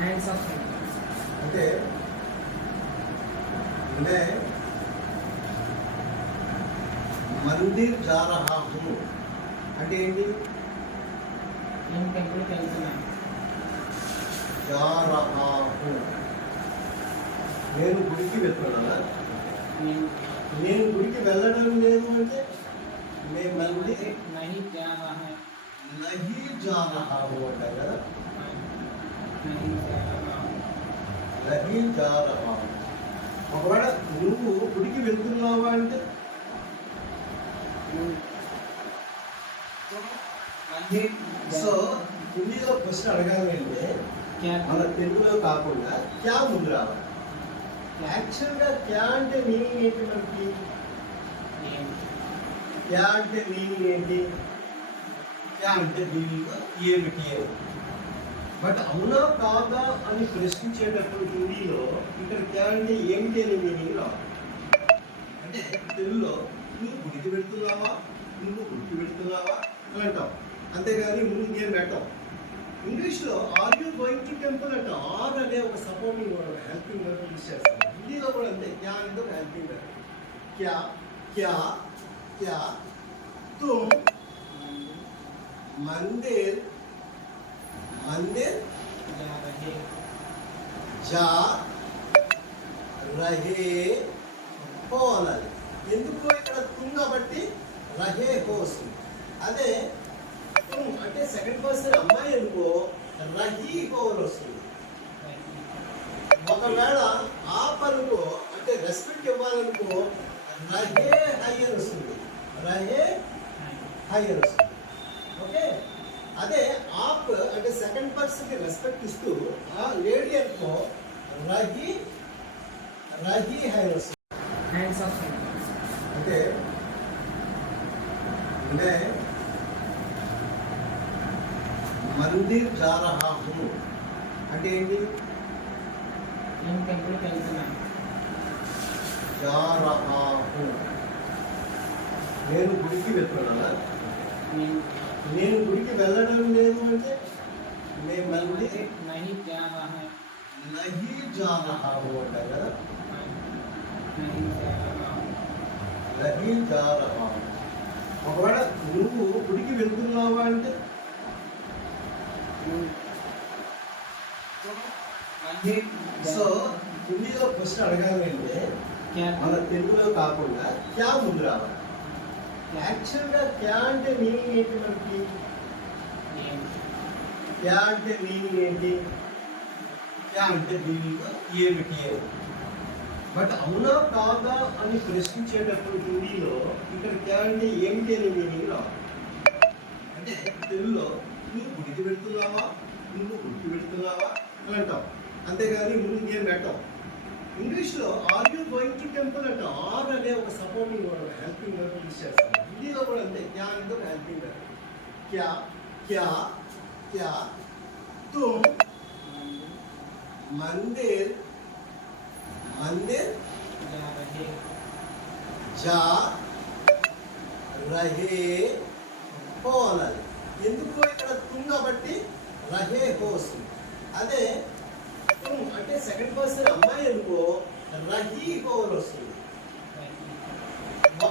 Hands of అంటే मैं మందిర్ जा रहा हूँ అంటే ఏంటి? నేను టెంపుల్కి వెళ్తున్నాను. जा रहा हूँ నేను గుడికి వెళ్తున్నానా? నేను గుడికి వెళ్ళడం లేదు అంటే मैं मंदिर नहीं जा रहा है. नहीं जा रहा हूँ అంటారు కదా. नहीं जा रहा हूँ. नहीं जा रहा हूँ. ఒకవేళ నువ్వు గుడికి వెళ్తున్నావా అంటే సో హిందీలో క్వశ్చన్ అడగాలంటే మన తెలుగులో కాకుండా క్యా ముందు రావాలి. యాక్చువల్గా క్యా అంటే మీనింగ్ ఏంటి? మనకి క్యా అంటే మీనింగ్ ఏంటి? క్యా అంటే మీనింగ్ ఏమిటి? బట్ అవునా కాదా అని ప్రశ్నించేటప్పుడు హిందీలో ఇక్కడ క్యా అంటే ఏమిటి అనే మీనింగ్ రావాలి. అంటే తెలుగులో నువ్వు గుడికి వెళ్తున్నావా, నువ్వు గుడికి వెళ్తున్నావా అని అంటాం, అంతేగాని ముందు నేను పెట్టాం. ఇంగ్లీష్లో are you going to temple అంట. ఆర్ అనే ఒక supporting word, helping word use చేస్తాం. హిందీలో కూడా అంతే, క్యా అనేది ఒక హెల్పింగ్ వర్డ్. క్యా క్యా క్యా తుమ్ మందిర్ మందిర్ जा रहे हो అనాలి. ఎందుకు ఇక్కడ తుమ్ కాబట్టి రహే హో వస్తుంది. అదే తుమ్ అంటే సెకండ్ పర్సన్ అమ్మాయి అనుకో రహీ హో అని వస్తుంది. ఒకవేళ ఆప్ అనుకో అంటే రెస్పెక్ట్ ఇవ్వాలనుకో రహే హై అని వస్తుంది. రహే హై అని వస్తుంది. ఓకే, అదే ఆప్ అంటే సెకండ్ పర్సన్ కి రెస్పెక్ట్ ఇస్తూ ఆ లేడీ అనుకో రహీ రహీ హై వస్తుంది. హ్యాండ్స్ ఆఫ్ అంటే मैं मंदिर जा रहा हूँ అంటే ఏంటి? నేను టెంపుల్కి వెళ్తున్నాను. जा रहा हूँ నేను గుడికి వెళ్తున్నానా? నేను గుడికి వెళ్ళడం లేదు అంటే मैं मंदिर नहीं जा रहा है. नहीं जा रहा हूँ అంటారు కదా. नहीं जा रहा हूँ. नहीं जा रहा हूँ. ఒకవేళ నువ్వు గుడికి వెళ్తున్నావా అంటే సో హిందీలో క్వశ్చన్ అడగాలంటే మన తెలుగులో కాకుండా క్యా ముందు రావాలి. యాక్చువల్గా క్యా అంటే మీనింగ్ ఏంటి? మనకి క్యా అంటే మీనింగ్ ఏంటి? క్యా అంటే మీనింగ్ ఏమిటి? బట్ అవునా కాదా అని ప్రశ్నించేటప్పుడు హిందీలో ఇక్కడ క్యా అంటే ఏమిటి అనే మీనింగ్ రావాలి. అంటే తెలుగులో నువ్వు గుడికి వెళ్తున్నావా, నువ్వు గుడికి వెళ్తున్నావా అని అంటాం, అంతేగాని ముందు నేను పెట్టాం. ఇంగ్లీష్లో are you going to temple అంట. ఆర్ అనే ఒక supporting word, helping word use చేస్తాం. హిందీలో కూడా అంతే, క్యా అనేది ఒక హెల్పింగ్ వర్డ్. క్యా క్యా క్యా తుమ్ మందిర్ మందిర్ जा रहे हो అనాలి. ఎందుకు ఇక్కడ తుమ్ కాబట్టి రహే హో వస్తుంది. అదే తుమ్ అంటే సెకండ్ పర్సన్ అమ్మాయి అనుకో రహీ హో అని వస్తుంది.